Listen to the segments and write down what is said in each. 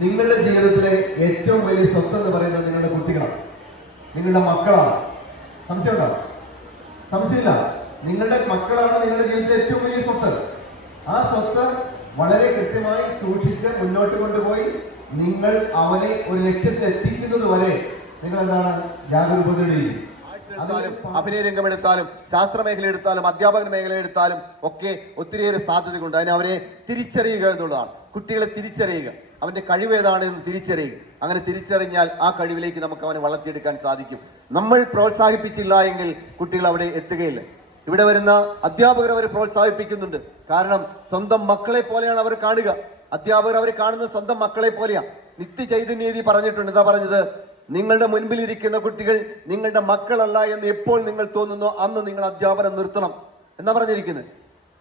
നിങ്ങളുടെ ജീവിതത്തിലെ ഏറ്റവും വലിയ സ്വത്ത് എന്ന് പറയുന്നത് നിങ്ങളുടെ കുട്ടികളാണ്. നിങ്ങളുടെ മക്കളാണ്. സംശയമുണ്ടോ? സംശയമില്ല. നിങ്ങളുടെ മക്കളാണ് നിങ്ങളുടെ ജീവിതത്തിലെ ഏറ്റവും വലിയ സ്വത്ത്. ആ സ്വത്ത് വളരെ കൃത്യമായി സൂക്ഷിച്ച് മുന്നോട്ട് കൊണ്ടുപോയി നിങ്ങൾ അവനെ ഒരു ലക്ഷ്യത്തിൽ എത്തിക്കുന്നത് വരെ നിങ്ങൾ എന്താണ് ജാഗരൂകതയിലും അഭിനയ രംഗം എടുത്താലും ശാസ്ത്ര മേഖല എടുത്താലും അധ്യാപക മേഖല എടുത്താലും ഒക്കെ ഒത്തിരിയേറെ സാധ്യതകളുണ്ട്. അതിന് അവരെ തിരിച്ചറിയുക എന്നുള്ളതാണ്. കുട്ടികളെ തിരിച്ചറിയുക. അവന്റെ കഴിവേതാണ് ഏതാണെന്ന് തിരിച്ചറിയും. അങ്ങനെ തിരിച്ചറിഞ്ഞാൽ ആ കഴിവിലേക്ക് നമുക്ക് അവനെ വളർത്തിയെടുക്കാൻ സാധിക്കും. നമ്മൾ പ്രോത്സാഹിപ്പിച്ചില്ല എങ്കിൽ കുട്ടികൾ അവിടെ എത്തുകയില്ല. ഇവിടെ വരുന്ന അധ്യാപകർ അവരെ പ്രോത്സാഹിപ്പിക്കുന്നുണ്ട്. കാരണം സ്വന്തം മക്കളെ പോലെയാണ് അവർ കാണുക. അധ്യാപകർ അവർ കാണുന്നത് സ്വന്തം മക്കളെ പോലെയാ. നിത്യ ചൈതന്യതി പറഞ്ഞിട്ടുണ്ട്. എന്താ പറഞ്ഞത്? നിങ്ങളുടെ മുൻപിലിരിക്കുന്ന കുട്ടികൾ നിങ്ങളുടെ മക്കളല്ല എന്ന് എപ്പോൾ നിങ്ങൾ തോന്നുന്നോ അന്ന് നിങ്ങൾ അധ്യാപനം നിർത്തണം. എന്നാ പറഞ്ഞിരിക്കുന്നത്?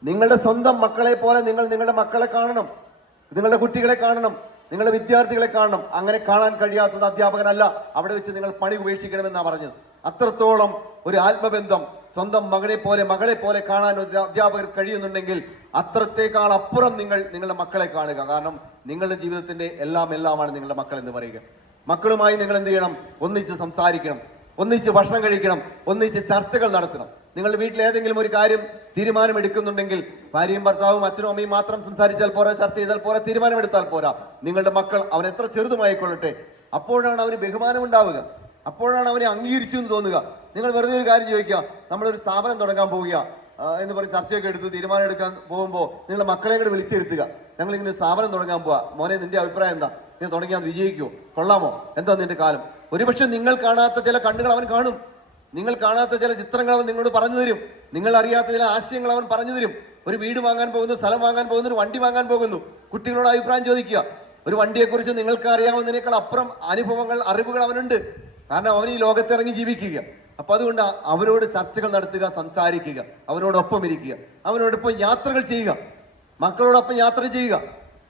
നിങ്ങളുടെ സ്വന്തം മക്കളെ പോലെ നിങ്ങൾ നിങ്ങളുടെ മക്കളെ കാണണം. നിങ്ങളുടെ കുട്ടികളെ കാണണം നിങ്ങളുടെ വിദ്യാർത്ഥികളെ കാണണം. അങ്ങനെ കാണാൻ കഴിയാത്തത് അധ്യാപകനല്ല. അവിടെ വെച്ച് നിങ്ങൾ പണി ഉപേക്ഷിക്കണമെന്നാണ് പറഞ്ഞത്. അത്രത്തോളം ഒരു ആത്മബന്ധം സ്വന്തം മകനെ പോലെ മകളെ പോലെ കാണാൻ ഒരു അധ്യാപകർ കഴിയുന്നുണ്ടെങ്കിൽ അത്രത്തേക്കാൾ അപ്പുറം നിങ്ങൾ നിങ്ങളുടെ മക്കളെ കാണുക. കാരണം നിങ്ങളുടെ ജീവിതത്തിന്റെ എല്ലാം എല്ലാമാണ് നിങ്ങളുടെ മക്കൾ എന്ന് പറയുക. മക്കളുമായി നിങ്ങൾ എന്ത് ചെയ്യണം? ഒന്നിച്ച് സംസാരിക്കണം. ഒന്നിച്ച് ഭക്ഷണം കഴിക്കണം. ഒന്നിച്ച് ചർച്ചകൾ നടത്തണം. നിങ്ങളുടെ വീട്ടിൽ ഏതെങ്കിലും ഒരു കാര്യം തീരുമാനം എടുക്കുന്നുണ്ടെങ്കിൽ ഭാര്യയും ഭർത്താവും അച്ഛനും അമ്മയും മാത്രം സംസാരിച്ചാൽ പോരാ ചർച്ച ചെയ്താൽ പോരാ തീരുമാനമെടുത്താൽ പോരാ. നിങ്ങളുടെ മക്കൾ അവൻ എത്ര ചെറുതുമായിക്കൊള്ളട്ടെ. അപ്പോഴാണ് അവന് ബഹുമാനം ഉണ്ടാവുക അപ്പോഴാണ് അവനെ അംഗീകരിച്ചു എന്ന് തോന്നുക. നിങ്ങൾ വെറുതെ ഒരു കാര്യം ചോദിക്കുക. നമ്മളൊരു സ്ഥാപനം തുടങ്ങാൻ പോവുക. എന്ന് പറഞ്ഞ് ചർച്ചയൊക്കെ എടുത്ത് തീരുമാനം എടുക്കാൻ പോകുമ്പോൾ നിങ്ങളുടെ മക്കളെ കൂടെ വിളിച്ചിരുത്തുക. ഞങ്ങൾ ഇങ്ങനെ സ്ഥാപനം തുടങ്ങാൻ പോവാ. മോനെ നിന്റെ അഭിപ്രായം എന്താ? നീ തുടങ്ങിയാൽ വിജയിക്കുമോ കൊള്ളാമോ? എന്താ നിന്റെ കാലം? ഒരുപക്ഷെ നിങ്ങൾ കാണാത്ത ചില കണ്ണുകൾ അവൻ കാണും. നിങ്ങൾ കാണാത്ത ചില ചിത്രങ്ങൾ അവൻ നിങ്ങളോട് പറഞ്ഞു തരും. നിങ്ങൾ അറിയാത്ത ചില ആശയങ്ങൾ അവൻ പറഞ്ഞു തരും. ഒരു വീട് വാങ്ങാൻ പോകുന്നു സ്ഥലം വാങ്ങാൻ പോകുന്നു ഒരു വണ്ടി വാങ്ങാൻ പോകുന്നു. കുട്ടികളോട് അഭിപ്രായം ചോദിക്കുക. ഒരു വണ്ടിയെക്കുറിച്ച് നിങ്ങൾക്ക് അറിയാവുന്നതിനേക്കാൾ അപ്പുറം അനുഭവങ്ങൾ അറിവുകൾ അവനുണ്ട്. കാരണം അവൻ ഈ ലോകത്തിറങ്ങി ജീവിക്കുക. അപ്പൊ അതുകൊണ്ട് അവരോട് ചർച്ചകൾ നടത്തുക സംസാരിക്കുക. അവരോടൊപ്പം ഇരിക്കുക. അവനോടൊപ്പം യാത്രകൾ ചെയ്യുക. മക്കളോടൊപ്പം യാത്ര ചെയ്യുക.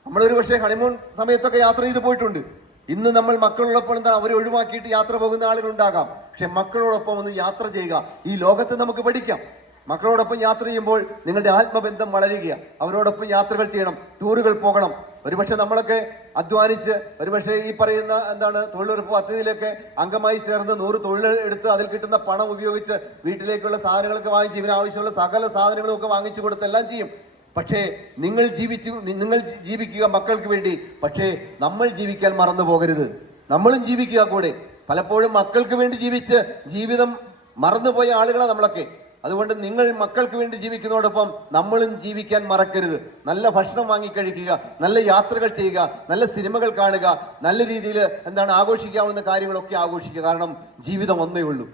നമ്മളൊരു പക്ഷേ ഹണിമൂൺ സമയത്തൊക്കെ യാത്ര ചെയ്ത് പോയിട്ടുണ്ട്. ഇന്ന് നമ്മൾ മക്കളോടൊപ്പം എന്താ അവരെ ഒഴിവാക്കിയിട്ട് യാത്ര പോകുന്ന ആളുകളുണ്ടാകാം. പക്ഷെ മക്കളോടൊപ്പം ഒന്ന് യാത്ര ചെയ്യുക. ഈ ലോകത്ത് നമുക്ക് പഠിക്കാം. മക്കളോടൊപ്പം യാത്ര ചെയ്യുമ്പോൾ നിങ്ങളുടെ ആത്മബന്ധം വളരുക അവരോടൊപ്പം യാത്രകൾ ചെയ്യണം. ടൂറുകൾ പോകണം. ഒരുപക്ഷെ നമ്മളൊക്കെ അധ്വാനിച്ച് ഒരുപക്ഷെ ഈ പറയുന്ന എന്താണ് തൊഴിലുറപ്പ് പദ്ധതിയിലൊക്കെ അംഗമായി ചേർന്ന് നൂറ് തൊഴിൽ എടുത്ത് അതിൽ കിട്ടുന്ന പണം ഉപയോഗിച്ച് വീട്ടിലേക്കുള്ള സാധനങ്ങളൊക്കെ വാങ്ങിച്ച് ഇവന് ആവശ്യമുള്ള സകല സാധനങ്ങളും ഒക്കെ വാങ്ങിച്ചു കൊടുത്തെല്ലാം ചെയ്യും. പക്ഷേ നിങ്ങൾ ജീവിച്ചു നിങ്ങൾ ജീവിക്കുക മക്കൾക്ക് വേണ്ടി. പക്ഷേ നമ്മൾ ജീവിക്കാൻ മറന്നു പോകരുത്. നമ്മളും ജീവിക്കുക കൂടെ. പലപ്പോഴും മക്കൾക്ക് വേണ്ടി ജീവിച്ച് ജീവിതം മറന്നുപോയ ആളുകളാണ് നമ്മളൊക്കെ. അതുകൊണ്ട് നിങ്ങൾ മക്കൾക്ക് വേണ്ടി ജീവിക്കുന്നതോടൊപ്പം നമ്മളും ജീവിക്കാൻ മറക്കരുത്. നല്ല ഭക്ഷണം വാങ്ങിക്കഴിക്കുക നല്ല യാത്രകൾ ചെയ്യുക നല്ല സിനിമകൾ കാണുക നല്ല രീതിയിൽ എന്താണ് ആഘോഷിക്കാവുന്ന കാര്യങ്ങളൊക്കെ ആഘോഷിക്കുക. കാരണം ജീവിതം ഒന്നേ ഉള്ളൂ.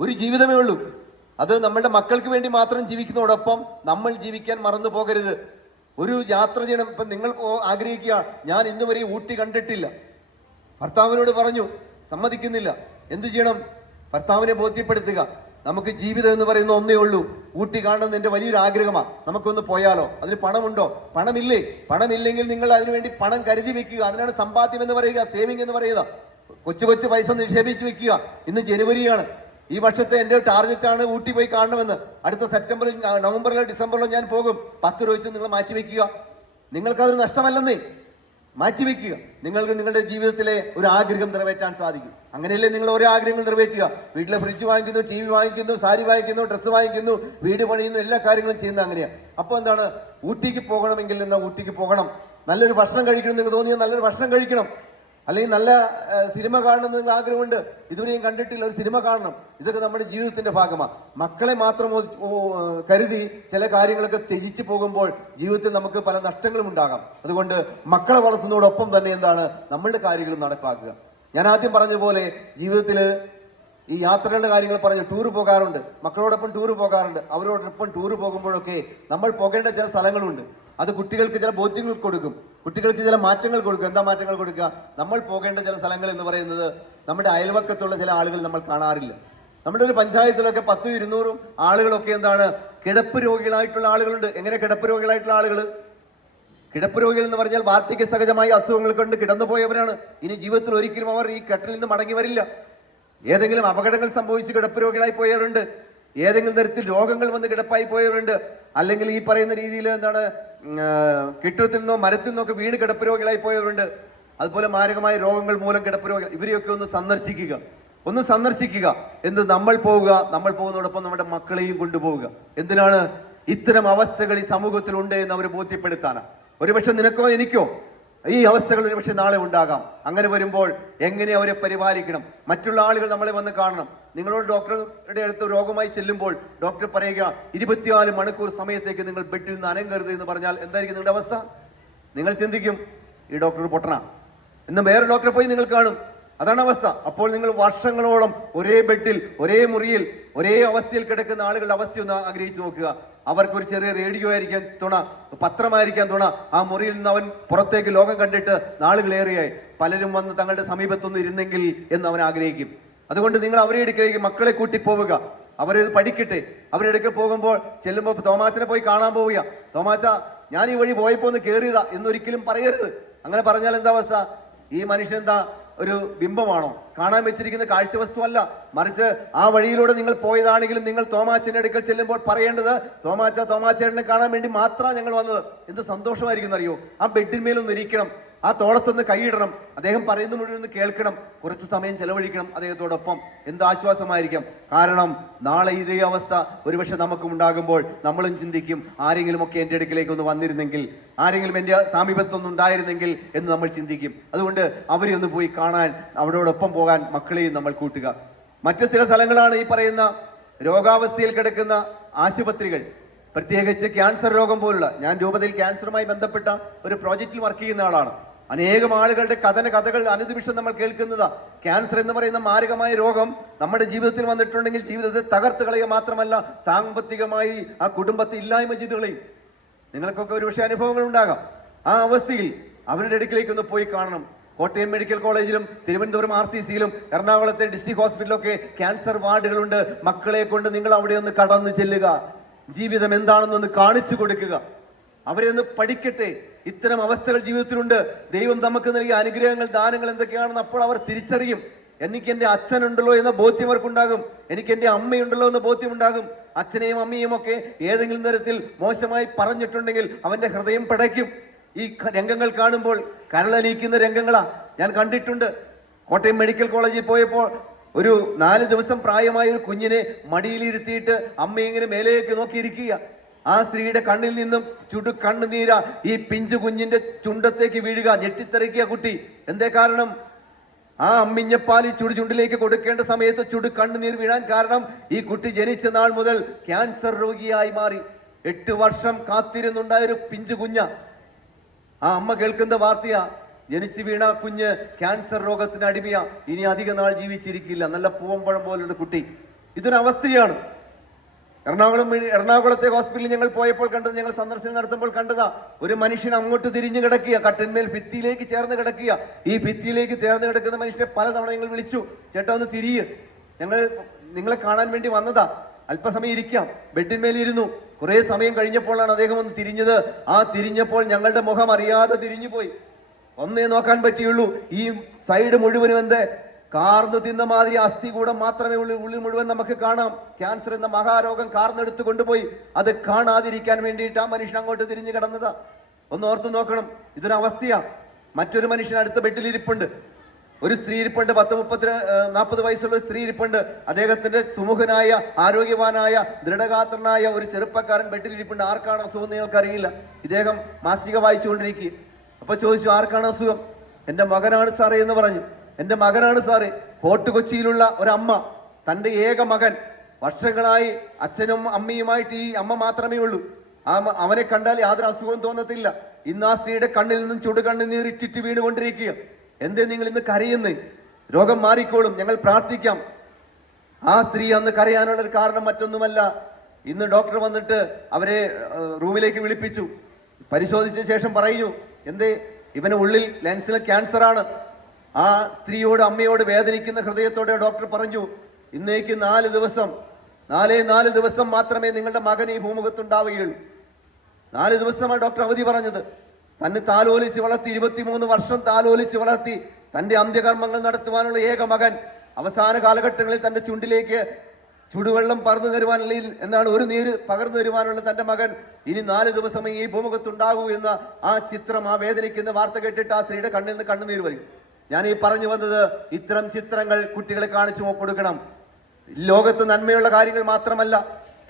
ഒരു ജീവിതമേ ഉള്ളൂ. അത് നമ്മളുടെ മക്കൾക്ക് വേണ്ടി മാത്രം ജീവിക്കുന്നതോടൊപ്പം നമ്മൾ ജീവിക്കാൻ മറന്നു പോകരുത്. ഒരു യാത്ര ചെയ്യണം. ഇപ്പൊ നിങ്ങൾ ആഗ്രഹിക്കുക ഞാൻ ഇന്ന് വരെ ഊട്ടി കണ്ടിട്ടില്ല. ഭർത്താവിനോട് പറഞ്ഞു സമ്മതിക്കുന്നില്ല. എന്തു ചെയ്യണം? ഭർത്താവിനെ ബോധ്യപ്പെടുത്തുക. നമുക്ക് ജീവിതം എന്ന് പറയുന്ന ഒന്നേ ഉള്ളൂ. ഊട്ടി കാണണം എന്റെ വലിയൊരു ആഗ്രഹമാണ്. നമുക്കൊന്ന് പോയാലോ? അതിന് പണമുണ്ടോ? പണമില്ലേ? പണമില്ലെങ്കിൽ നിങ്ങൾ അതിനുവേണ്ടി പണം കരുതി വെക്കുക. അതിനാണ് സമ്പാദ്യം എന്ന് പറയുക സേവിങ് എന്ന് പറയുക. കൊച്ചു കൊച്ചു പൈസ നിക്ഷേപിച്ചു വെക്കുക. ഇന്ന് ജനുവരിയാണ്. ഈ വർഷത്തെ എന്റെ ടാർഗറ്റ് ആണ് ഊട്ടി പോയി കാണണമെന്ന്. അടുത്ത സെപ്റ്റംബറിൽ നവംബറിലോ ഡിസംബറിലോ ഞാൻ പോകും. പത്ത് രൂപ വെച്ച് നിങ്ങൾ മാറ്റി വെക്കുക നിങ്ങൾക്കതൊരു നഷ്ടമല്ലെന്നേ. മാറ്റിവെക്കുക. നിങ്ങൾക്ക് നിങ്ങളുടെ ജീവിതത്തിലെ ഒരു ആഗ്രഹം നിറവേറ്റാൻ സാധിക്കും. അങ്ങനെയല്ലേ നിങ്ങൾ ഓരോ ആഗ്രഹങ്ങൾ നിറവേറ്റുക. വീട്ടിലെ ഫ്രിഡ്ജ് വാങ്ങിക്കുന്നു ടി വി വാങ്ങിക്കുന്നു സാരി വാങ്ങിക്കുന്നു ഡ്രസ്സ് വാങ്ങിക്കുന്നു വീട് പണിയുന്നു എല്ലാ കാര്യങ്ങളും ചെയ്യുന്ന അങ്ങനെയാണ്. അപ്പോൾ എന്താണ്? ഊട്ടിക്ക് പോകണമെങ്കിൽ എന്നാ ഊട്ടിക്ക് പോകണം. നല്ലൊരു ഭക്ഷണം കഴിക്കണം നിങ്ങൾക്ക് തോന്നിയാൽ നല്ലൊരു ഭക്ഷണം കഴിക്കണം. അല്ലെങ്കിൽ നല്ല സിനിമ കാണണം എന്ന് ആഗ്രഹമുണ്ട്. ഇതുവരെയും കണ്ടിട്ടില്ല ഒരു സിനിമ കാണണം. ഇതൊക്കെ നമ്മുടെ ജീവിതത്തിന്റെ ഭാഗമാണ് മക്കളെ മാത്രം കരുതി ചില കാര്യങ്ങളൊക്കെ ത്യജിച്ചു പോകുമ്പോൾ ജീവിതത്തിൽ നമുക്ക് പല നഷ്ടങ്ങളും ഉണ്ടാകാം. അതുകൊണ്ട് മക്കളെ വളർത്തുന്നതോടൊപ്പം തന്നെ എന്താണ്? നമ്മളുടെ കാര്യങ്ങളും നടപ്പാക്കുക. ഞാൻ ആദ്യം പറഞ്ഞ പോലെ ജീവിതത്തിൽ ഈ യാത്രകളുടെ കാര്യങ്ങൾ പറഞ്ഞു ടൂർ പോകാറുണ്ട്. മക്കളോടൊപ്പം ടൂർ പോകാറുണ്ട്. അവരോടൊപ്പം ടൂർ പോകുമ്പോഴൊക്കെ നമ്മൾ പോകേണ്ട ചില സ്ഥലങ്ങളുണ്ട്. അത് കുട്ടികൾക്ക് ചില ബോധ്യങ്ങൾ കൊടുക്കും. കുട്ടികൾക്ക് ചില മാറ്റങ്ങൾ കൊടുക്കും. എന്താ മാറ്റങ്ങൾ കൊടുക്കുക? നമ്മൾ പോകേണ്ട ചില സ്ഥലങ്ങൾ എന്ന് പറയുന്നത് നമ്മുടെ അയൽവക്കത്തുള്ള ചില ആളുകൾ നമ്മൾ കാണാറില്ല. നമ്മുടെ ഒരു പഞ്ചായത്തിലൊക്കെ പത്തും ഇരുന്നൂറും ആളുകളൊക്കെ എന്താണ്? കിടപ്പ് രോഗികളായിട്ടുള്ള ആളുകളുണ്ട്. എങ്ങനെ കിടപ്പ് രോഗികളായിട്ടുള്ള ആളുകൾ കിടപ്പ് രോഗികൾ എന്ന് പറഞ്ഞാൽ വാർദ്ധക്യ സഹജമായ അസുഖങ്ങൾ കണ്ട് കിടന്നു പോയവരാണ്. ഇനി ജീവിതത്തിൽ ഒരിക്കലും അവർ ഈ കെട്ടിൽ നിന്ന് മടങ്ങി വരില്ല. ഏതെങ്കിലും അപകടങ്ങൾ സംഭവിച്ച് കിടപ്പ് രോഗികളായി പോയവരുണ്ട്. ഏതെങ്കിലും തരത്തിൽ രോഗങ്ങൾ വന്ന് കിടപ്പായി പോയവരുണ്ട്. അല്ലെങ്കിൽ ഈ പറയുന്ന രീതിയിൽ എന്താണ്? കെട്ടിടത്തിൽ നിന്നോ മരത്തിൽ നിന്നോ ഒക്കെ വീണ് കിടപ്പ് രോഗികളായി പോയവരുണ്ട്. അതുപോലെ മാരകമായ രോഗങ്ങൾ മൂലം കിടപ്പ് രോഗികൾ ഇവരെയൊക്കെ ഒന്ന് സന്ദർശിക്കുക. ഒന്ന് സന്ദർശിക്കുക. എന്ത് നമ്മൾ പോവുക നമ്മൾ പോകുന്നതോടൊപ്പം നമ്മുടെ മക്കളെയും കൊണ്ടുപോവുക. എന്തിനാണ് ഇത്തരം അവസ്ഥകൾ ഈ സമൂഹത്തിൽ ഉണ്ട് എന്ന് അവർ ബോധ്യപ്പെടുത്താനാണ് ഒരുപക്ഷെ നിനക്കോ എനിക്കോ ഈ അവസ്ഥകൾ ഒരുപക്ഷെ നാളെ ഉണ്ടാകാം. അങ്ങനെ വരുമ്പോൾ എങ്ങനെ അവരെ പരിപാലിക്കണം? മറ്റുള്ള ആളുകൾ നമ്മളെ വന്ന് കാണണം. നിങ്ങളോട് ഡോക്ടറുടെ അടുത്ത് രോഗമായി ചെല്ലുമ്പോൾ ഡോക്ടർ പറയുക ഇരുപത്തിനാല് മണിക്കൂർ സമയത്തേക്ക് നിങ്ങൾ ബെഡിൽ നിന്ന് അനങ്ങരുത് എന്ന് പറഞ്ഞാൽ എന്തായിരിക്കും നിങ്ങളുടെ അവസ്ഥ? നിങ്ങൾ ചിന്തിക്കും ഈ ഡോക്ടർ പൊട്ടണ എന്ന് വേറെ ഡോക്ടറെ പോയി നിങ്ങൾ കാണും. അതാണ് അവസ്ഥ. അപ്പോൾ നിങ്ങൾ വർഷങ്ങളോളം ഒരേ ബെഡിൽ ഒരേ മുറിയിൽ ഒരേ അവസ്ഥയിൽ കിടക്കുന്ന ആളുകളുടെ അവസ്ഥയൊന്ന് ആഗ്രഹിച്ചു നോക്കുക. അവർക്ക് ഒരു ചെറിയ റേഡിയോ ആയിരിക്കാൻ തുണ പത്രമായിരിക്കാൻ തുണ. ആ മുറിയിൽ നിന്ന് അവൻ പുറത്തേക്ക് ലോകം കണ്ടിട്ട് നാളുകളേറെയായി. പലരും വന്ന് തങ്ങളുടെ സമീപത്തൊന്ന് ഇരുന്നെങ്കിൽ എന്ന് അവൻ ആഗ്രഹിക്കും. അതുകൊണ്ട് നിങ്ങൾ അവരെ അടുക്കലേക്ക് മക്കളെ കൂട്ടി പോവുക. അവരിത് പഠിക്കട്ടെ. അവരുടെ അടുക്കൽ പോകുമ്പോൾ ചെല്ലുമ്പോൾ തോമാച്ചനെ പോയി കാണാൻ പോവുക. തോമാച്ച ഞാൻ ഈ വഴി പോയപ്പോ ഒന്ന് കയറിയതാ എന്നൊരിക്കലും പറയരുത്. അങ്ങനെ പറഞ്ഞാൽ എന്താ അവസ്ഥ? ഈ മനുഷ്യൻ എന്താ ഒരു ബിംബമാണോ? കാണാൻ വെച്ചിരിക്കുന്ന കാഴ്ചവസ്തു വസ്തുവല്ല മറിച്ച് ആ വഴിയിലൂടെ നിങ്ങൾ പോയതാണെങ്കിലും നിങ്ങൾ തോമാച്ചന്റെ അടുക്കൽ ചെല്ലുമ്പോൾ പറയേണ്ടത് തോമാച്ച തോമാച്ചേട്ടനെ കാണാൻ വേണ്ടി മാത്രമാണ് ഞങ്ങൾ വന്നത്. എന്ത് സന്തോഷമായിരിക്കും അറിയോ ആ ബെഡിന്മേലൊന്ന് ഇരിക്കണം ആ തോളത്തുനിന്ന് കൈയിടണം. അദ്ദേഹം പറയുന്ന മുഴുവൻ കേൾക്കണം. കുറച്ച് സമയം ചെലവഴിക്കണം അദ്ദേഹത്തോടൊപ്പം. എന്ത് ആശ്വാസമായിരിക്കും? കാരണം നാളെ ഇതേ അവസ്ഥ ഒരുപക്ഷെ നമുക്കും ഉണ്ടാകുമ്പോൾ നമ്മളും ചിന്തിക്കും ആരെങ്കിലും ഒക്കെ എന്റെ അടുക്കിലേക്ക് ഒന്ന് വന്നിരുന്നെങ്കിൽ ആരെങ്കിലും എന്റെ ഒന്ന് ഉണ്ടായിരുന്നെങ്കിൽ എന്ന് നമ്മൾ ചിന്തിക്കും. അതുകൊണ്ട് അവരെ ഒന്ന് പോയി കാണാൻ അവരോടൊപ്പം പോകാൻ മക്കളെയും നമ്മൾ കൂട്ടുക. മറ്റു ചില സ്ഥലങ്ങളാണ് ഈ പറയുന്ന രോഗാവസ്ഥയിൽ കിടക്കുന്ന ആശുപത്രികൾ. പ്രത്യേകിച്ച് ക്യാൻസർ രോഗം പോലുള്ള. ഞാൻ രൂപതയിൽ ക്യാൻസറുമായി ബന്ധപ്പെട്ട ഒരു പ്രോജക്റ്റിൽ വർക്ക് ചെയ്യുന്ന ആളാണ്. അനേകം ആളുകളുടെ കഥന കഥകൾ അനുദിമിഷം നമ്മൾ കേൾക്കുന്നത്. ക്യാൻസർ എന്ന് പറയുന്ന മാരകമായ രോഗം നമ്മുടെ ജീവിതത്തിൽ വന്നിട്ടുണ്ടെങ്കിൽ ജീവിതത്തെ തകർത്ത് കളയുക മാത്രമല്ല സാമ്പത്തികമായി ആ കുടുംബത്തെ ഇല്ലായ്മ ചെയ്ത് കളയും. നിങ്ങൾക്കൊക്കെ ഒരു പക്ഷേ അനുഭവങ്ങൾ ഉണ്ടാകാം. ആ അവസ്ഥയിൽ അവരുടെ അടുക്കിലേക്ക് ഒന്ന് പോയി കാണണം. കോട്ടയം മെഡിക്കൽ കോളേജിലും തിരുവനന്തപുരം ആർ സി സിയിലും എറണാകുളത്തെ ഡിസ്ട്രിക്ട് ഹോസ്പിറ്റലൊക്കെ ക്യാൻസർ വാർഡുകളുണ്ട്. മക്കളെ കൊണ്ട് നിങ്ങൾ അവിടെ ഒന്ന് കടന്നു ചെല്ലുക. ജീവിതം എന്താണെന്നൊന്ന് കാണിച്ചു കൊടുക്കുക. അവരെ ഒന്ന് പഠിക്കട്ടെ. ഇത്തരം അവസ്ഥകൾ ജീവിതത്തിലുണ്ട്. ദൈവം നമുക്ക് നൽകിയ അനുഗ്രഹങ്ങൾ ദാനങ്ങൾ എന്തൊക്കെയാണെന്ന് അപ്പോൾ അവർ തിരിച്ചറിയും. എനിക്ക് എന്റെ അച്ഛനുണ്ടല്ലോ എന്ന ബോധ്യം അവർക്കുണ്ടാകും. എനിക്ക് എന്റെ അമ്മയുണ്ടല്ലോ എന്ന ബോധ്യം ഉണ്ടാകും. അച്ഛനെയും അമ്മയും ഒക്കെ ഏതെങ്കിലും തരത്തിൽ മോശമായി പറഞ്ഞിട്ടുണ്ടെങ്കിൽ അവന്റെ ഹൃദയം പിടയ്ക്കും. ഈ രംഗങ്ങൾ കാണുമ്പോൾ കരളനീക്കുന്ന രംഗങ്ങളാ. ഞാൻ കണ്ടിട്ടുണ്ട്. കോട്ടയം മെഡിക്കൽ കോളേജിൽ പോയപ്പോൾ ഒരു നാല് ദിവസം പ്രായമായ ഒരു കുഞ്ഞിനെ മടിയിലിരുത്തിയിട്ട് അമ്മ ഇങ്ങനെ മേലേക്ക് നോക്കിയിരിക്കുക. ആ സ്ത്രീയുടെ കണ്ണിൽ നിന്നും ചുടു കണ്ണുനീര ഈ പിഞ്ചു കുഞ്ഞിന്റെ ചുണ്ടത്തേക്ക് വീഴുക ഞെട്ടിത്തെറിക്കുക കുട്ടി. എന്തേ കാരണം? ആ അമ്മിഞ്ഞപ്പാൽ ചുടു ചുണ്ടിലേക്ക് കൊടുക്കേണ്ട സമയത്ത് ചുടു കണ്ണുനീർ വീഴാൻ കാരണം ഈ കുട്ടി ജനിച്ച നാൾ മുതൽ ക്യാൻസർ രോഗിയായി മാറി. എട്ട് വർഷം കാത്തിരുന്നുണ്ടായ ഒരു പിഞ്ചു കുഞ്ഞ. ആ അമ്മ കേൾക്കുന്ന വാർത്തയാ ജനിച്ചു വീണ കുഞ്ഞ് ക്യാൻസർ രോഗത്തിന് അടിമയാ. ഇനി അധിക നാൾ ജീവിച്ചിരിക്കില്ല. നല്ല പൂവമ്പഴം പോലുള്ള കുട്ടി. ഇതൊരു അവസ്ഥയാണ് എറണാകുളം എറണാകുളത്തെ ഹോസ്പിറ്റലിൽ ഞങ്ങൾ പോയപ്പോൾ കണ്ടത് ഞങ്ങൾ സന്ദർശനം നടത്തുമ്പോൾ കണ്ടതാ ഒരു മനുഷ്യൻ അങ്ങോട്ട് തിരിഞ്ഞു കിടക്കുക കട്ടിന്മേൽ ഭിത്തിയിലേക്ക് ചേർന്ന് കിടക്കുക. ഈ ഭിത്തിയിലേക്ക് ചേർന്ന് കിടക്കുന്ന മനുഷ്യനെ പലതവണ ഞങ്ങൾ വിളിച്ചു ചേട്ടാ ഒന്ന് തിരിയ്. ഞങ്ങൾ നിങ്ങളെ കാണാൻ വേണ്ടി വന്നതാ. അല്പസമയം ഇരിക്കാം. ബെഡിന്മേൽ ഇരുന്നു. കുറെ സമയം കഴിഞ്ഞപ്പോഴാണ് അദ്ദേഹം ഒന്ന് തിരിഞ്ഞത്. ആ തിരിഞ്ഞപ്പോൾ ഞങ്ങളുടെ മുഖം അറിയാതെ തിരിഞ്ഞു പോയി ഒന്നേ നോക്കാൻ പറ്റിയുള്ളൂ. ഈ സൈഡ് മുഴുവനും എന്ത്? കാർന്ന് തിന്ന മാതിരി അസ്ഥി കൂടം മാത്രമേ ഉള്ളൂ ഉള്ളിൽ മുഴുവൻ നമുക്ക് കാണാം. ക്യാൻസർ എന്ന മഹാരോഗം കാർന്നെടുത്ത് കൊണ്ടുപോയി. അത് കാണാതിരിക്കാൻ വേണ്ടിയിട്ട് ആ മനുഷ്യൻ അങ്ങോട്ട് തിരിഞ്ഞു കിടന്നതാ. ഒന്ന് ഓർത്തു നോക്കണം. ഇതൊരു അവസ്ഥയാ. മറ്റൊരു മനുഷ്യൻ അടുത്ത ബെഡിൽ ഇരിപ്പുണ്ട്. ഒരു സ്ത്രീ ഇരിപ്പുണ്ട്. പത്ത് മുപ്പത്തി നാൽപ്പത് വയസ്സുള്ള സ്ത്രീ ഇരിപ്പുണ്ട്. അദ്ദേഹത്തിന്റെ സുമുഖനായ ആരോഗ്യവാനായ ദൃഢഗാത്രനായ ഒരു ചെറുപ്പക്കാരൻ ബെഡിൽ ഇരിപ്പുണ്ട്. ആർക്കാണ് അസുഖം നിങ്ങൾക്ക് അറിയില്ല ഇദ്ദേഹം മാസിക വായിച്ചുകൊണ്ടിരിക്കുക അപ്പൊ ചോദിച്ചു ആർക്കാണ് അസുഖം? എന്റെ മകനാണ് സാറേ എന്ന് പറഞ്ഞു. എന്റെ മകനാണ് സാറ്. ഫോർട്ട് കൊച്ചിയിലുള്ള ഒരമ്മ. തന്റെ ഏക മകൻ. വർഷങ്ങളായി അച്ഛനും അമ്മയുമായിട്ട് ഈ അമ്മ മാത്രമേ ഉള്ളൂ. ആ അവനെ കണ്ടാൽ യാതൊരു അസുഖവും തോന്നത്തില്ല. ഇന്ന് ആ സ്ത്രീയുടെ കണ്ണിൽ നിന്നും ചുടുകണ്ണുനീർ ഇറ്റിറ്റ് വീണുകൊണ്ടിരിക്കുക എന്തേ നിങ്ങൾ ഇന്ന് കരയുന്നേ? രോഗം മാറിക്കോളും. ഞങ്ങൾ പ്രാർത്ഥിക്കാം. ആ സ്ത്രീ അന്ന് കരയാനുള്ള ഒരു കാരണം മറ്റൊന്നുമല്ല. ഇന്ന് ഡോക്ടർ വന്നിട്ട് അവരെ റൂമിലേക്ക് വിളിപ്പിച്ചു. പരിശോധിച്ച ശേഷം പറയുന്നു എന്തേ ഇവന് ഉള്ളിൽ ലെൻസിലെ ക്യാൻസർ ആണ് ആ സ്ത്രീയോട് അമ്മയോട് വേദനിക്കുന്ന ഹൃദയത്തോടെ ഡോക്ടർ പറഞ്ഞു ഇന്നേക്ക് നാല് ദിവസം നാലേ നാല് ദിവസം മാത്രമേ നിങ്ങളുടെ മകൻ ഈ ഭൂമുഖത്തുണ്ടാവുകയുള്ളൂ. നാല് ദിവസമാണ് ഡോക്ടർ അവധി പറഞ്ഞത്. തന്നെ താലോലിച്ച് വളർത്തി ഇരുപത്തിമൂന്ന് വർഷം താലോലിച്ച് വളർത്തി തന്റെ അന്ത്യകർമ്മങ്ങൾ നടത്തുവാനുള്ള ഏക മകൻ അവസാന കാലഘട്ടങ്ങളിൽ തന്റെ ചുണ്ടിലേക്ക് ചുടുവെള്ളം പറന്നു തരുവാനുള്ള എന്നാണ് ഒരു നീര് പകർന്നു തരുവാനുള്ള തന്റെ മകൻ ഇനി നാല് ദിവസം ഈ ഭൂമുഖത്തുണ്ടാകൂ എന്ന ആ ചിത്രം ആ വേദനിക്കുന്ന വാർത്ത കേട്ടിട്ട് ആ സ്ത്രീയുടെ കണ്ണിൽ നിന്ന് കണ്ണുനീർ വരും. ഞാൻ ഈ പറഞ്ഞു വന്നത് ഇത്തരം ചിത്രങ്ങൾ കുട്ടികളെ കാണിച്ചു കൊടുക്കണം. ലോകത്ത് നന്മയുള്ള കാര്യങ്ങൾ മാത്രമല്ല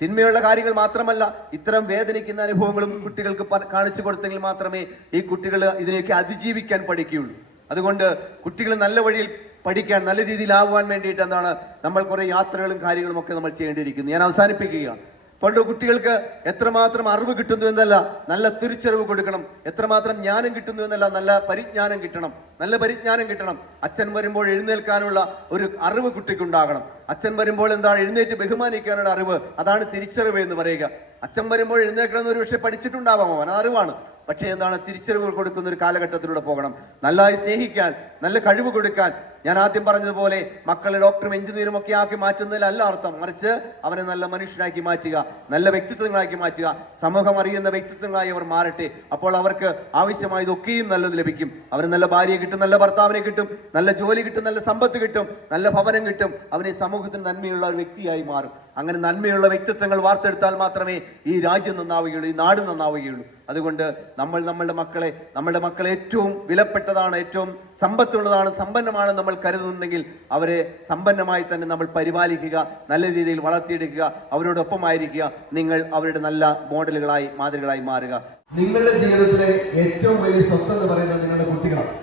തിന്മയുള്ള കാര്യങ്ങൾ മാത്രമല്ല ഇത്തരം വേദനിക്കുന്ന അനുഭവങ്ങളും കുട്ടികൾക്ക് കാണിച്ചു കൊടുത്തെങ്കിൽ മാത്രമേ ഈ കുട്ടികൾ ഇതിനെയൊക്കെ അതിജീവിക്കാൻ പഠിക്കുകയുള്ളൂ. അതുകൊണ്ട് കുട്ടികൾ നല്ല വഴിയിൽ പഠിക്കാൻ നല്ല രീതിയിലാവാൻ വേണ്ടിയിട്ട് എന്താണ് നമ്മൾ കുറെ യാത്രകളും കാര്യങ്ങളും ഒക്കെ നമ്മൾ ചെയ്യേണ്ടിയിരിക്കുന്നു. ഞാൻ അവസാനിപ്പിക്കുകയാണ്. പണ്ട് കുട്ടികൾക്ക് എത്രമാത്രം അറിവ് കിട്ടുന്നു എന്നല്ല നല്ല തിരിച്ചറിവ് കൊടുക്കണം. എത്രമാത്രം ജ്ഞാനം കിട്ടുന്നു എന്നല്ല നല്ല പരിജ്ഞാനം കിട്ടണം. നല്ല പരിജ്ഞാനം കിട്ടണം. അച്ഛൻ വരുമ്പോൾ എഴുന്നേൽക്കാനുള്ള ഒരു അറിവ് കുട്ടിക്കുണ്ടാകണം അച്ഛൻ വരുമ്പോൾ എന്താണ് എഴുന്നേറ്റ് ബഹുമാനിക്കാനുള്ള അറിവ്. അതാണ് തിരിച്ചറിവ് എന്ന് പറയുക. അച്ഛൻ വരുമ്പോൾ എഴുന്നേൽക്കണം ഒരു പക്ഷേ പഠിച്ചിട്ടുണ്ടാവാം അവൻ. അറിവാണ്. പക്ഷേ എന്താണ് തിരിച്ചറിവ് കൊടുക്കുന്ന ഒരു കാലഘട്ടത്തിലൂടെ പോകണം. നല്ലതായി സ്നേഹിക്കാൻ നല്ല കഴിവ് കൊടുക്കാൻ ഞാൻ ആദ്യം പറഞ്ഞതുപോലെ മക്കളെ ഡോക്ടറും എഞ്ചിനീയറും ഒക്കെ ആക്കി മാറ്റുന്നതിലല്ല അർത്ഥം. മറിച്ച് അവനെ നല്ല മനുഷ്യനാക്കി മാറ്റുക നല്ല വ്യക്തിത്വങ്ങളാക്കി മാറ്റുക. സമൂഹം അറിയുന്ന വ്യക്തിത്വങ്ങളായി അവർ മാറട്ടെ. അപ്പോൾ അവർക്ക് ആവശ്യമായതൊക്കെയും നല്ലത് ലഭിക്കും. അവന് നല്ല ഭാര്യയെ കിട്ടും നല്ല ഭർത്താവിനെ കിട്ടും നല്ല ജോലി കിട്ടും നല്ല സമ്പത്ത് കിട്ടും നല്ല ഭവനം കിട്ടും. അവനെ സമൂഹത്തിന് നന്മയുള്ള ഒരു വ്യക്തിയായി മാറും. അങ്ങനെ നന്മയുള്ള വ്യക്തിത്വങ്ങൾ വാർത്തെടുത്താൽ മാത്രമേ ഈ രാജ്യം നന്നാവുകയുള്ളൂ ഈ നാട് നന്നാവുകയുള്ളൂ. അതുകൊണ്ട് നമ്മൾ നമ്മളുടെ മക്കളെ നമ്മളുടെ മക്കളെ ഏറ്റവും വിലപ്പെട്ടതാണ് ഏറ്റവും സമ്പത്തുള്ളതാണ് സമ്പന്നമാണ് നമ്മൾ കരുതുന്നുണ്ടെങ്കിൽ അവരെ സമ്പന്നമായി തന്നെ നമ്മൾ പരിപാലിക്കുക നല്ല രീതിയിൽ വളർത്തിയെടുക്കുക അവരോടൊപ്പമായിരിക്കുക നിങ്ങൾ അവരുടെ നല്ല മോഡലുകളായി മാതൃകളായി മാറുക. നിങ്ങളുടെ ജീവിതത്തിലെ ഏറ്റവും വലിയ സ്വത്ത് എന്ന് പറയുന്നത് നിങ്ങളുടെ കുട്ടികളാണ്.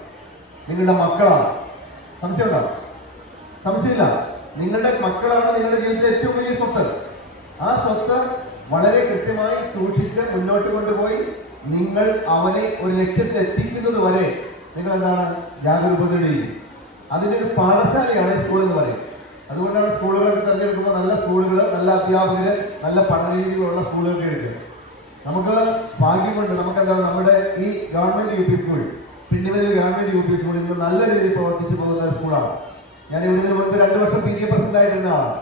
നിങ്ങളുടെ മക്കളാണ്. സംശയമുണ്ടോ? സംശയമില്ല. നിങ്ങളുടെ മക്കളാണ് നിങ്ങളുടെ ജീവിതത്തിലെ ഏറ്റവും വലിയ സ്വത്ത്. ആ സ്വത്ത് വളരെ കൃത്യമായി സൂക്ഷിച്ച് മുന്നോട്ട് കൊണ്ടുപോയി നിങ്ങൾ അവനെ ഒരു ലക്ഷ്യത്തിൽ എത്തിക്കുന്നത് വരെ നിങ്ങൾ എന്താണ് ജാഗരൂകതയിലിരിക്കും അതിന്റെ ഒരു പാഠശാലയാണ് സ്കൂൾ എന്ന് പറയും അതുകൊണ്ടാണ് സ്കൂളുകളൊക്കെ തിരഞ്ഞെടുക്കുമ്പോൾ നല്ല സ്കൂളുകൾ നല്ല അധ്യാപകര് നല്ല പഠന രീതികളുള്ള സ്കൂളുകൾ എടുക്കുക. നമുക്ക് ഭാഗ്യം കൊണ്ട് നമുക്ക് എന്താണ് നമ്മുടെ ഈ ഗവൺമെന്റ് യു പി സ്കൂൾ പിന്നിവരിൽ ഗവൺമെന്റ് യു പി സ്കൂൾ ഇന്ന് നല്ല രീതിയിൽ പ്രവർത്തിച്ചു പോകുന്ന സ്കൂളാണ്. ഞാൻ ഇവിടെ നിന്ന് മുൻപ് രണ്ട് വർഷം പി ഡി എ പ്രസിഡന്റ് ആയിട്ടിരുന്ന ആളാണ്.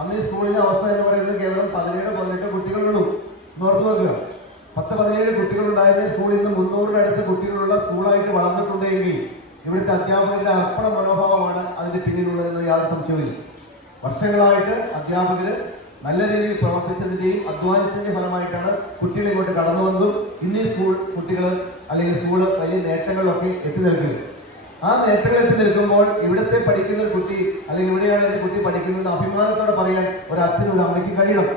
അന്ന് ഈ സ്കൂളിന്റെ അവസ്ഥ എന്ന് പറയുന്നത് കേവലം പതിനേഴ് പതിനെട്ട് കുട്ടികളുള്ളൂ. നോർത്ത് നോക്കുക പത്ത് പതിനേഴ് കുട്ടികളുണ്ടായിരുന്ന സ്കൂൾ ഇന്ന് മുന്നൂറിനടുത്ത് കുട്ടികളുള്ള സ്കൂളായിട്ട് വളർന്നിട്ടുണ്ടെങ്കിൽ ഇവിടുത്തെ അധ്യാപകരുടെ അർപ്പണ മനോഭാവമാണ് അതിന്റെ പിന്നിലുള്ളതെന്ന് യാതൊരു സംശയമില്ല വർഷങ്ങളായിട്ട് അധ്യാപകര് നല്ല രീതിയിൽ പ്രവർത്തിച്ചതിന്റെയും അധ്വാനിച്ചതിന്റെയും ഫലമായിട്ടാണ് കുട്ടികൾ ഇങ്ങോട്ട് കടന്നു വന്നതും ഇന്നീ സ്കൂൾ കുട്ടികൾ അല്ലെങ്കിൽ സ്കൂൾ വലിയ നേട്ടങ്ങളിലൊക്കെ എത്തി നിൽക്കുന്നത് ആ നേട്ടങ്ങളെത്തി നിൽക്കുമ്പോൾ ഇവിടുത്തെ പഠിക്കുന്ന കുട്ടി അല്ലെങ്കിൽ ഇവിടെയാണ് എന്റെ കുട്ടി പഠിക്കുന്നത് അഭിമാനത്തോടെ പറയാൻ ഒരു അച്ഛനും ഒരു അമ്മയ്ക്ക് കഴിയണം.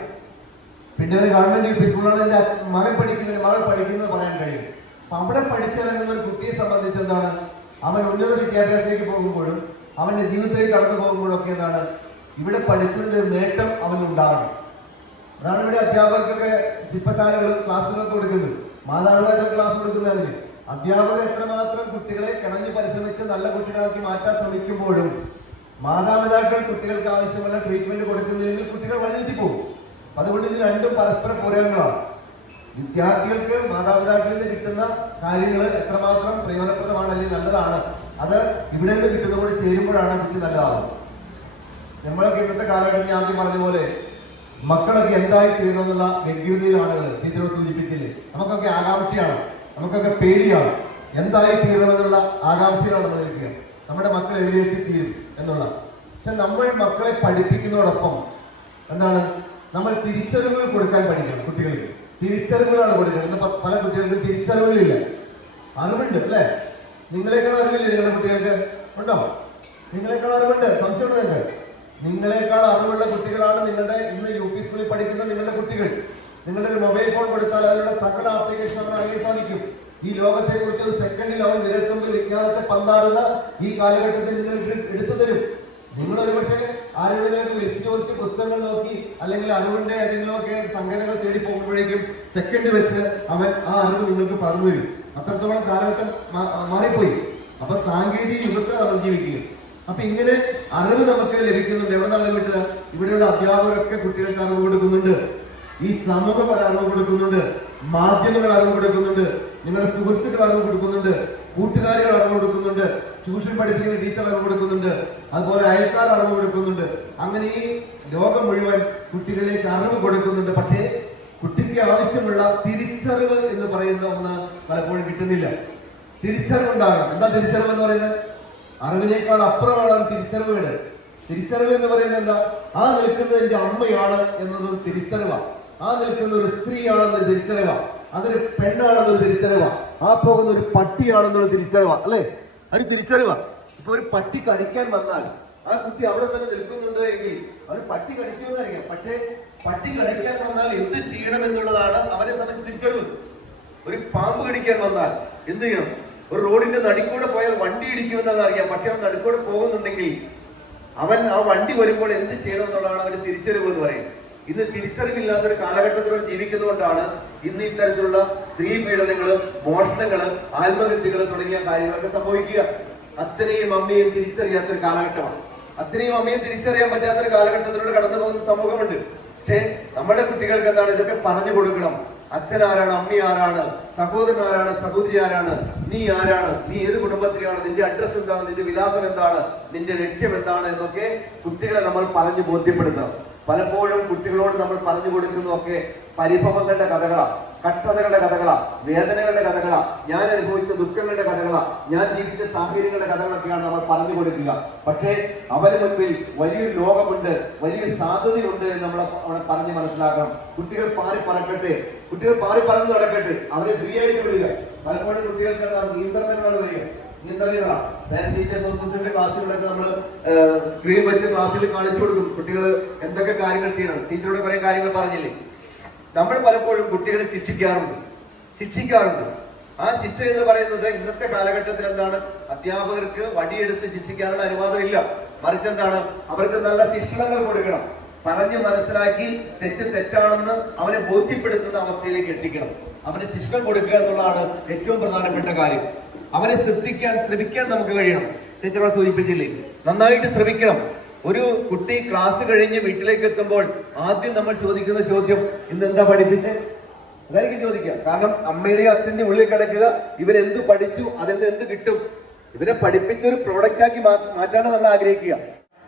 പിന്നെ ഒരു ഗവൺമെന്റ് യു സ്കൂളാണ് എന്റെ മകൻ പഠിക്കുന്നത് മകൾ പഠിക്കുന്നത് പറയാൻ കഴിയും. അപ്പൊ അവിടെ പഠിച്ചിറങ്ങുന്ന ഒരു കുട്ടിയെ സംബന്ധിച്ച് എന്താണ്? അവൻ ഉന്നത വിദ്യാഭ്യാസത്തിലേക്ക് പോകുമ്പോഴും അവന്റെ ജീവിതത്തിലേക്ക് കടന്നു പോകുമ്പോഴും ഒക്കെ എന്താണ്? ഇവിടെ പഠിച്ചതിന്റെ നേട്ടം അവന് ഉണ്ടാകണം അതാണ് ഇവിടെ അധ്യാപകർക്കൊക്കെ ശില്പശാലകളും ക്ലാസ്സുകളൊക്കെ കൊടുക്കുന്നത്. മാതാപിതാക്കൾ ക്ലാസ് കൊടുക്കുന്നതിന്. അധ്യാപകർ എത്രമാത്രം കുട്ടികളെ കിണഞ്ഞു പരിശ്രമിച്ച് നല്ല കുട്ടികളാക്കി മാറ്റാൻ ശ്രമിക്കുമ്പോഴും മാതാപിതാക്കൾ കുട്ടികൾക്ക് ആവശ്യമുള്ള ട്രീറ്റ്മെന്റ് കൊടുക്കുന്നില്ലെങ്കിൽ കുട്ടികൾ വഴിതെറ്റിപ്പോകും. അതുകൊണ്ട് ഇത് രണ്ടും പരസ്പര പൂരകങ്ങളാണ് വിദ്യാർത്ഥികൾക്ക് മാതാപിതാക്കളിൽ നിന്ന് കിട്ടുന്ന കാര്യങ്ങൾ എത്രമാത്രം പ്രയോജനപ്രദമാണ് അല്ലെങ്കിൽ നല്ലതാണ് അത് ഇവിടെ നിന്ന് കിട്ടുന്നതോട് ചേരുമ്പോഴാണ് കുട്ടി നല്ലതാവുന്നത് നമ്മളൊക്കെ ഇന്നത്തെ കാലഘട്ടത്തിൽ ആദ്യം പറഞ്ഞ പോലെ മക്കളൊക്കെ എന്തായി തീരുന്നതെന്നുള്ള വ്യഗ്രതയിലാണ് ടീച്ചർ സൂചിപ്പിച്ചില്ലേ നമുക്കൊക്കെ ആകാംക്ഷയാണ്. നമുക്കൊക്കെ പേടിയാണ്. എന്തായി തീരണമെന്നുള്ള ആകാംക്ഷയിലാണ് നമ്മൾ നിൽക്കുക നമ്മുടെ മക്കൾ എവിടെയെത്തി തീരും എന്നുള്ള പക്ഷെ നമ്മൾ മക്കളെ പഠിപ്പിക്കുന്നതോടൊപ്പം എന്താണ്? നമ്മൾ തിരിച്ചറിവുകൾ കൊടുക്കാൻ പഠിക്കണം കുട്ടികൾക്ക്. തിരിച്ചറിവുകളാണ് കൊടുക്കുന്നത് ഇന്ന് പല കുട്ടികൾക്ക് തിരിച്ചറിവുകളില്ല. അറിവുണ്ട് അല്ലേ? നിങ്ങളെക്കാൾ അറിവില്ലേ നിങ്ങളുടെ കുട്ടികൾക്ക്? ഉണ്ടോ? നിങ്ങളെക്കാൾ അറിവുണ്ട്. സംശയമുണ്ട് നിങ്ങളെക്കാൾ അറിവുള്ള കുട്ടികളാണ് നിങ്ങളുടെ ഇന്ന് യു പി സ്കൂളിൽ പഠിക്കുന്ന നിങ്ങളുടെ കുട്ടികൾ. നിങ്ങളുടെ ഒരു മൊബൈൽ ഫോൺ കൊടുത്താൽ അതിലുള്ള സകല ആപ്ലിക്കേഷൻ അവൻ അറിയാൻ സാധിക്കും. ഈ ലോകത്തെ കുറിച്ച് ഒരു സെക്കൻഡിൽ അവൻ വിരൽത്തുമ്പിൽ വിജ്ഞാനത്തെ പന്താടുന്ന ഈ കാലഘട്ടത്തിൽ നിങ്ങൾ എടു- എടുത്തു തരും. നിങ്ങൾ ഒരുപക്ഷെ ആരെങ്കിലും വിളിച്ചു ചോദിച്ച് പുസ്തകങ്ങൾ നോക്കി അല്ലെങ്കിൽ അറിവിന്റെ ഏതെങ്കിലുമൊക്കെ സങ്കേതങ്ങൾ തേടി പോകുമ്പോഴേക്കും സെക്കൻഡ് വെച്ച് അവൻ ആ അറിവ് നിങ്ങൾക്ക് പറഞ്ഞു തരും. അത്രത്തോളം കാലഘട്ടം മാറിപ്പോയി. അപ്പൊ സാങ്കേതിക യുഗത്തിൽ ജീവിക്കുക അപ്പൊ ഇങ്ങനെ അറിവ് നമുക്ക് ലഭിക്കുന്നുണ്ട്. എവിടെ നിന്നാണ് കിട്ടുക ഇവിടെയുള്ള അധ്യാപകരൊക്കെ കുട്ടികൾക്ക് അറിവ് കൊടുക്കുന്നുണ്ട്? ഈ സമൂഹം അറിവ് കൊടുക്കുന്നുണ്ട്. മാധ്യമങ്ങൾ അറിവ് കൊടുക്കുന്നുണ്ട്. നിങ്ങളുടെ സുഹൃത്തുക്കൾ അറിവ് കൊടുക്കുന്നുണ്ട്. കൂട്ടുകാരികൾ അറിവ് കൊടുക്കുന്നുണ്ട്. ട്യൂഷൻ പഠിപ്പിക്കുന്ന ടീച്ചർ അറിവ് കൊടുക്കുന്നുണ്ട്. അതുപോലെ അയൽക്കാർ അറിവ് കൊടുക്കുന്നുണ്ട്. അങ്ങനെ ഈ ലോകം മുഴുവൻ കുട്ടികളിലേക്ക് അറിവ് കൊടുക്കുന്നുണ്ട്. പക്ഷേ കുട്ടിക്ക് ആവശ്യമുള്ള തിരിച്ചറിവ് എന്ന് പറയുന്ന ഒന്ന് പലപ്പോഴും കിട്ടുന്നില്ല. തിരിച്ചറിവ് ഉണ്ടാകണം എന്താ തിരിച്ചറിവ് എന്ന് പറയുന്നത്? അറിവിനേക്കാൾ അപ്പുറമാണ് തിരിച്ചറിവ് വേണ്ടത്. തിരിച്ചറിവ് എന്ന് പറയുന്നത് എന്താ? ആ നിൽക്കുന്നത് എന്റെ അമ്മയാണ് എന്നതൊരു തിരിച്ചറിവാ ആ നിൽക്കുന്ന ഒരു സ്ത്രീയാണെന്നൊരു തിരിച്ചറിവ. അതൊരു പെണ്ണാണെന്നൊരു തിരിച്ചറിവ. ആ പോകുന്ന ഒരു പട്ടിയാണെന്നുള്ള തിരിച്ചറിവ. അല്ലേ? ഒരു തിരിച്ചറിവ. ഇപ്പൊ ഒരു പട്ടി കടിക്കാൻ വന്നാൽ ആ കുട്ടി അവിടെ തന്നെ നിൽക്കുന്നുണ്ട് എങ്കിൽ അവന് പട്ടി കടിക്കുമെന്നറിയാം പക്ഷേ പട്ടി കടിക്കാൻ വന്നാൽ എന്ത് ചെയ്യണം എന്നുള്ളതാണ് അവരെ സംബന്ധിച്ച് തിരിച്ചറിവ്. ഒരു പാമ്പ് കടിക്കാൻ വന്നാൽ എന്ത് ചെയ്യണം? ഒരു റോഡിന്റെ നടുക്കൂടെ പോയാൽ വണ്ടി ഇടിക്കുമെന്നത് അറിയാം. പക്ഷെ അവൻ നടുക്കൂടെ പോകുന്നുണ്ടെങ്കിൽ അവൻ ആ വണ്ടി വരുമ്പോൾ എന്ത് ചെയ്യണം എന്നുള്ളതാണ് അവന് തിരിച്ചറിവ് എന്ന് പറയുന്നത്. ഇന്ന് തിരിച്ചറിവില്ലാത്ത ഒരു കാലഘട്ടത്തിലൂടെ ജീവിക്കുന്നതുകൊണ്ടാണ് ഇന്ന് ഇത്തരത്തിലുള്ള സ്ത്രീ പീഡനങ്ങൾ മോഷണങ്ങൾ ആത്മഹത്യകൾ തുടങ്ങിയ കാര്യങ്ങളൊക്കെ സംഭവിക്കുക. അച്ഛനെയും അമ്മയെയും തിരിച്ചറിയാത്ത ഒരു കാലഘട്ടമാണ്. അച്ഛനെയും അമ്മയും തിരിച്ചറിയാൻ പറ്റാത്ത ഒരു കാലഘട്ടത്തിലൂടെ കടന്നു പോകുന്ന സമൂഹമുണ്ട്. പക്ഷേ നമ്മുടെ കുട്ടികൾക്ക് എന്താണ്? ഇതൊക്കെ പറഞ്ഞു കൊടുക്കണം. അച്ഛൻ ആരാണ്? അമ്മ ആരാണ്? സഹോദരൻ ആരാണ്? സഹോദരി ആരാണ്? നീ ആരാണ്? നീ ഏത് കുടുംബത്തിലാണ്? നിന്റെ അഡ്രസ് എന്താണ്? നിന്റെ വിലാസം എന്താണ്? നിന്റെ ലക്ഷ്യം എന്താണ്? എന്നൊക്കെ കുട്ടികളെ നമ്മൾ പറഞ്ഞു ബോധ്യപ്പെടുത്തണം. പലപ്പോഴും കുട്ടികളോട് നമ്മൾ പറഞ്ഞു കൊടുക്കുന്നതൊക്കെ പരിഭവങ്ങളുടെ കഥകളാ കട്ടതകളുടെ കഥകളാ വേദനകളുടെ കഥകളാ ഞാൻ അനുഭവിച്ച ദുഃഖങ്ങളുടെ കഥകളാ ഞാൻ ജീവിച്ച സാഹചര്യങ്ങളുടെ കഥകളൊക്കെയാണ് നമ്മൾ പറഞ്ഞു കൊടുക്കുക. പക്ഷേ അവന് മുൻപിൽ വലിയൊരു ലോകമുണ്ട് വലിയൊരു സാധ്യതയുണ്ട് എന്ന് നമ്മൾ അവനെ പറഞ്ഞ് മനസ്സിലാക്കണം. കുട്ടികൾ പാറി പറക്കട്ടെ കുട്ടികൾ പാറി പറന്ന് നടക്കട്ടെ അവരെ ഫ്രീ ആയിട്ട് വിടുക. പലപ്പോഴും കുട്ടികൾക്ക് നിയന്ത്രണങ്ങൾ വരിക. നീന്തലുകളാ പാരന്റ് ടീച്ചേഴ്സ് അസോസിയേഷന്റെ ക്ലാസ്സുകളൊക്കെ നമ്മൾ സ്ക്രീൻ വെച്ച് ക്ലാസ്സിൽ കാണിച്ചു കൊടുക്കും കുട്ടികൾ എന്തൊക്കെ കാര്യങ്ങൾ ചെയ്യണം. ടീച്ചറോട് കുറെ കാര്യങ്ങൾ പറഞ്ഞില്ലേ? നമ്മൾ പലപ്പോഴും കുട്ടികളെ ശിക്ഷിക്കാറുണ്ട്. ശിക്ഷിക്കാറുണ്ട്. ആ ശിക്ഷ എന്ന് പറയുന്നത് ഇന്നത്തെ കാലഘട്ടത്തിൽ എന്താണ്? അധ്യാപകർക്ക് വടിയെടുത്ത് ശിക്ഷിക്കാനുള്ള അനുവാദം ഇല്ല. മറിച്ച് എന്താണ്? അവർക്ക് നല്ല ശിക്ഷണങ്ങൾ കൊടുക്കണം. പറഞ്ഞ് മനസ്സിലാക്കി തെറ്റ് തെറ്റാണെന്ന് അവനെ ബോധ്യപ്പെടുത്തുന്ന അവസ്ഥയിലേക്ക് എത്തിക്കണം. അവന് ശിക്ഷണം കൊടുക്കുക എന്നുള്ളതാണ് ഏറ്റവും പ്രധാനപ്പെട്ട കാര്യം. അവനെ ശ്രദ്ധിക്കാൻ ശ്രമിക്കാൻ നമുക്ക് കഴിയണം. ടീച്ചറെ സൂചിപ്പിച്ചില്ലേ? നന്നായിട്ട് ശ്രമിക്കണം. ഒരു കുട്ടി ക്ലാസ് കഴിഞ്ഞ് വീട്ടിലേക്ക് എത്തുമ്പോൾ ആദ്യം നമ്മൾ ചോദിക്കുന്ന ചോദ്യം ഇന്ന് എന്താ പഠിപ്പിച്ച്? അതായിരിക്കും ചോദിക്കുക. കാരണം അമ്മയുടെയും അച്ഛന്റെ ഉള്ളിൽ കിടക്കുക ഇവരെന്ത് പഠിച്ചു അതിൽ എന്ത് കിട്ടും? ഇവരെ പഠിപ്പിച്ച ഒരു പ്രോഡക്റ്റ് ആക്കി മാറ്റാണ് നമ്മൾ ആഗ്രഹിക്കുക.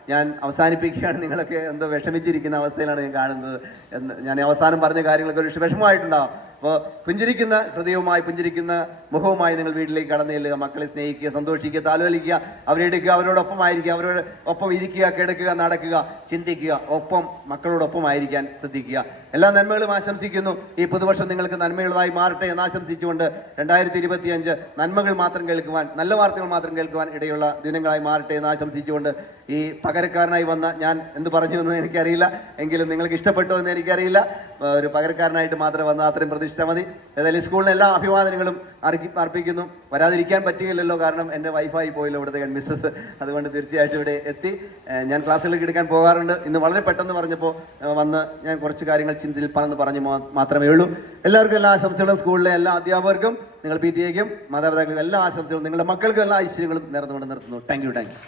ഞാൻ അവസാനിപ്പിക്കുകയാണ്. നിങ്ങളൊക്കെ എന്തോ വിഷമിച്ചിരിക്കുന്ന അവസ്ഥയിലാണ് ഞാൻ കാണുന്നത് എന്ന്. ഞാൻ അവസാനം പറഞ്ഞ കാര്യങ്ങളൊക്കെ ഒരു വിഷമമായിട്ടുണ്ടാവും. അപ്പോൾ പുഞ്ചിരിക്കുന്ന ഹൃദയവുമായി പുഞ്ചിരിക്കുന്ന മുഖവുമായി നിങ്ങൾ വീട്ടിലേക്ക് കടന്നു ചെല്ലുക മക്കളെ സ്നേഹിക്കുക സന്തോഷിക്കുക താലോലിക്കുക അവരെടുക്കുക അവരോടൊപ്പം ആയിരിക്കുക അവരോട് ഒപ്പം ഇരിക്കുക കിടക്കുക നടക്കുക ചിന്തിക്കുക ഒപ്പം മക്കളോടൊപ്പം ആയിരിക്കാൻ ശ്രദ്ധിക്കുക. എല്ലാ നന്മകളും ആശംസിക്കുന്നു. ഈ പുതുവർഷം നിങ്ങൾക്ക് നന്മയുള്ളതായി മാറട്ടെ എന്ന് ആശംസിച്ചുകൊണ്ട് രണ്ടായിരത്തി ഇരുപത്തി അഞ്ച് നന്മകൾ മാത്രം കേൾക്കുവാൻ നല്ല വാർത്തകൾ മാത്രം കേൾക്കുവാൻ ഇടയുള്ള ദിനങ്ങളായി മാറട്ടെ എന്ന് ആശംസിച്ചുകൊണ്ട് ഈ പകരക്കാരനായി വന്ന ഞാൻ എന്ത് പറഞ്ഞു എന്ന് എനിക്കറിയില്ല. എങ്കിലും നിങ്ങൾക്ക് ഇഷ്ടപ്പെട്ടോ എന്ന് എനിക്കറിയില്ല. ഒരു പകരക്കാരനായിട്ട് മാത്രം വന്ന അത്രയും പ്രതീക്ഷിച്ചാൽ മതി. ഏതായാലും സ്കൂളിന് എല്ലാ അഭിവാദനങ്ങളും അർപ്പി അർപ്പിക്കുന്നു. വരാതിരിക്കാൻ പറ്റിയില്ലല്ലോ കാരണം എന്റെ വൈഫായി പോയല്ലോ ഇവിടുത്തെ മിസ്സസ്. അതുകൊണ്ട് തീർച്ചയായിട്ടും ഇവിടെ എത്തി. ഞാൻ ക്ലാസ്സുകളിലേക്ക് എടുക്കാൻ പോകാറുണ്ട്. ഇന്ന് വളരെ പെട്ടെന്ന് പറഞ്ഞപ്പോൾ വന്ന് ഞാൻ കുറച്ച് കാര്യങ്ങൾ ചിന്തയിൽ പറഞ്ഞ് പറഞ്ഞു മാത്രമേ ഉള്ളൂ. എല്ലാവർക്കും എല്ലാ ആശംസകളും സ്കൂളിലെ എല്ലാ അധ്യാപകർക്കും നിങ്ങൾ പി ടി എക്കും മാതാപിതാക്കൾക്കും എല്ലാ ആശംസകളും നിങ്ങളുടെ മക്കൾക്കും എല്ലാ ഐശ്വര്യങ്ങളും നേർന്നുകൊണ്ട് നിർത്തുന്നു. Thank you thank you